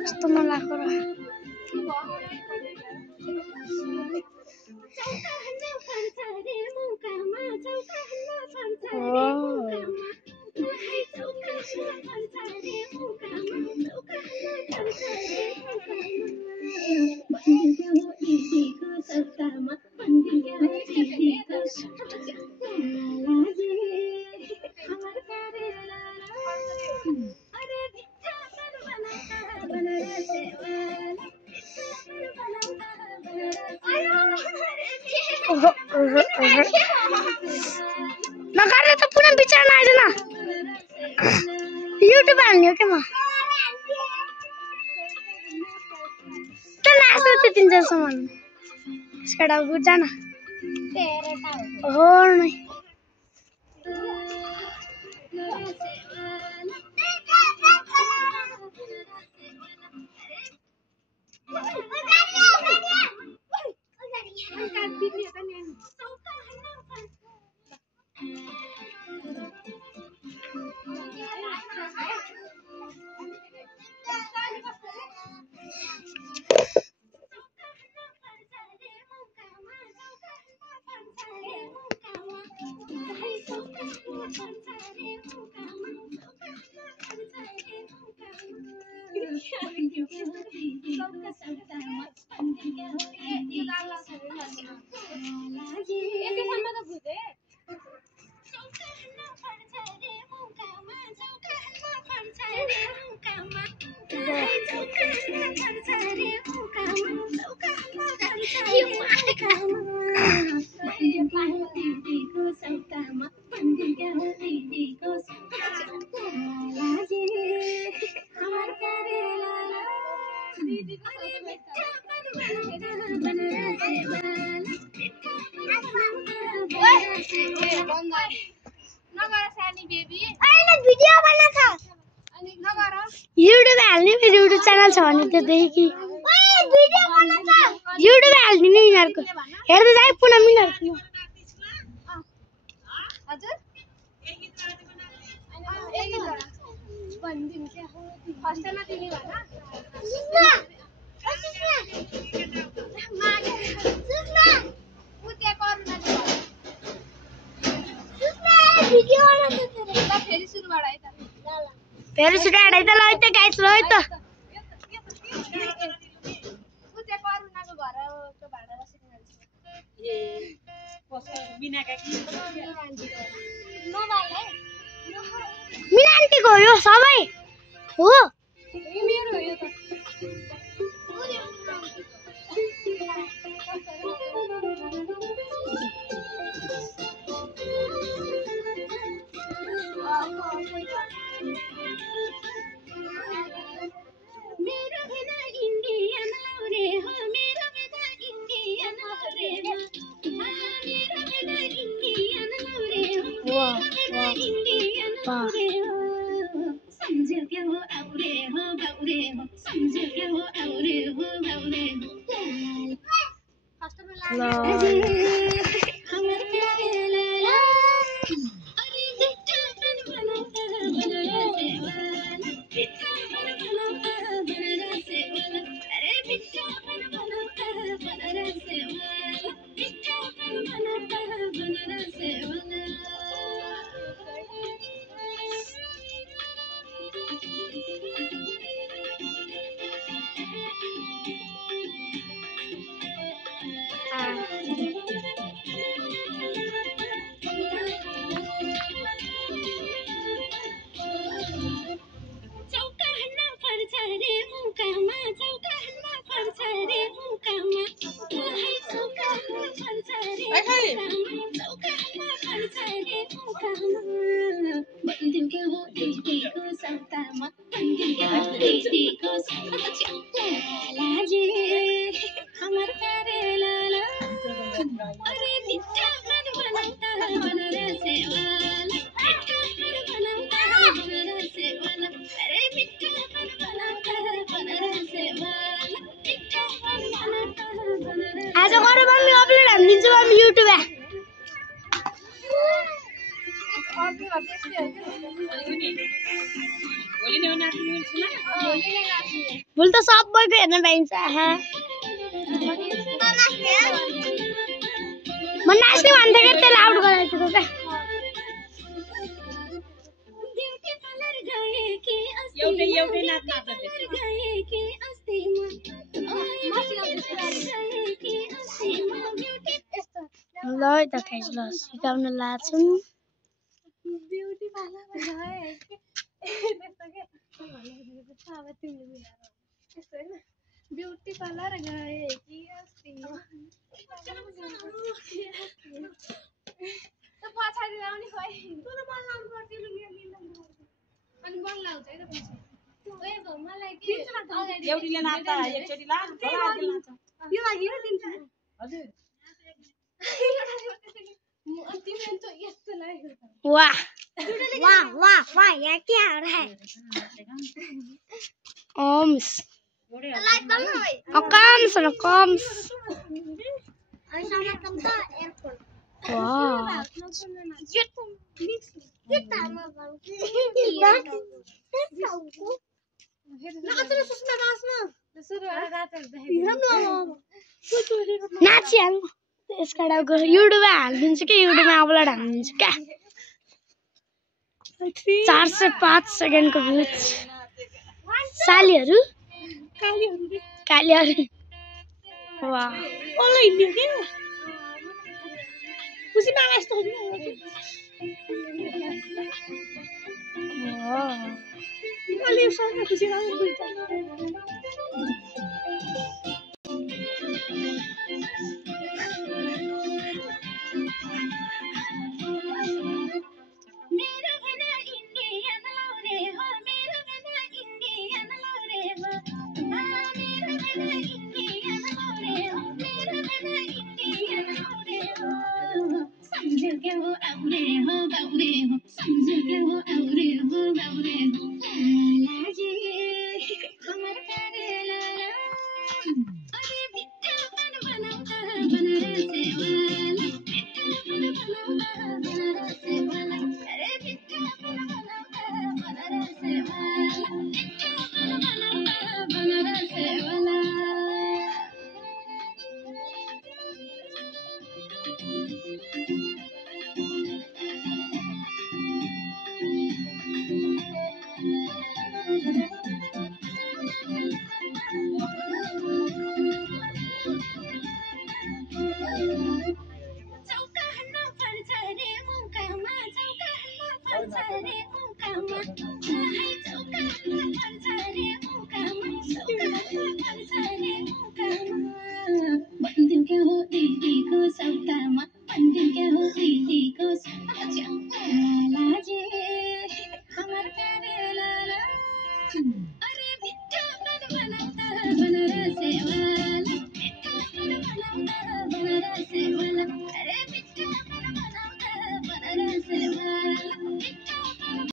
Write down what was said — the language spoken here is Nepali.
कस्तो नलाग्दो र नगर्ने त पुनः विचार आएन युट्युब हाल्ने हो के म त लास्ट त 3 सम्म स्केडा गुजा न हो नै युट्युब हाल्ने मेरो युट्युब च्यानल छ भने त्यो देखि युट्युब हाल्दिने यिनीहरुको हेर्दै जाए पुनः मिनहरुको हजुर हस्टेलमा तिमी भन फेरि सुरुबाट है त फेरि सुरुबाट है त ल है त गाइस ल है त मिना आन्टीको हो यो सबै हो मेरो हो यो त आज गरे मम्मी अपलोड हालिदिन्छु मम्मी युट्युबमा भोलि नि भोलि त सबैको हेर्न पाइन्छ म नाच्ने भन्दै कि त्यसलाई आउट गराइदिएको क्या ल त गाइस ल सिकाउन लाग्छन् ब्यूटी पार्लर गए कि अस्ति त पछाडी लाउने खोइ तँ त बल लाउनु पर्थ्यो अनि बल लाउँछ है त पछि ओए मलाई के एउटीले नाच्दा एकचोटी ला यो लागि र दिन्छ हजुर वाह वाह वाह वाह यहाँ क्या हो रहा है ओम्स कम्स न कम्स वाह नाचिहाल्नु यसका टाउको युट्युबमा हालिदिन्छु कि युट्युबमा अपलोड हालिदिन्छु क्या 405 सेकेन्डको भ्युज सालीहरू कालीहरू वाह ओला हिँड्यो के खुसी माला यस्तो वाह अलि सँग खुसी लाग्यो दुईटा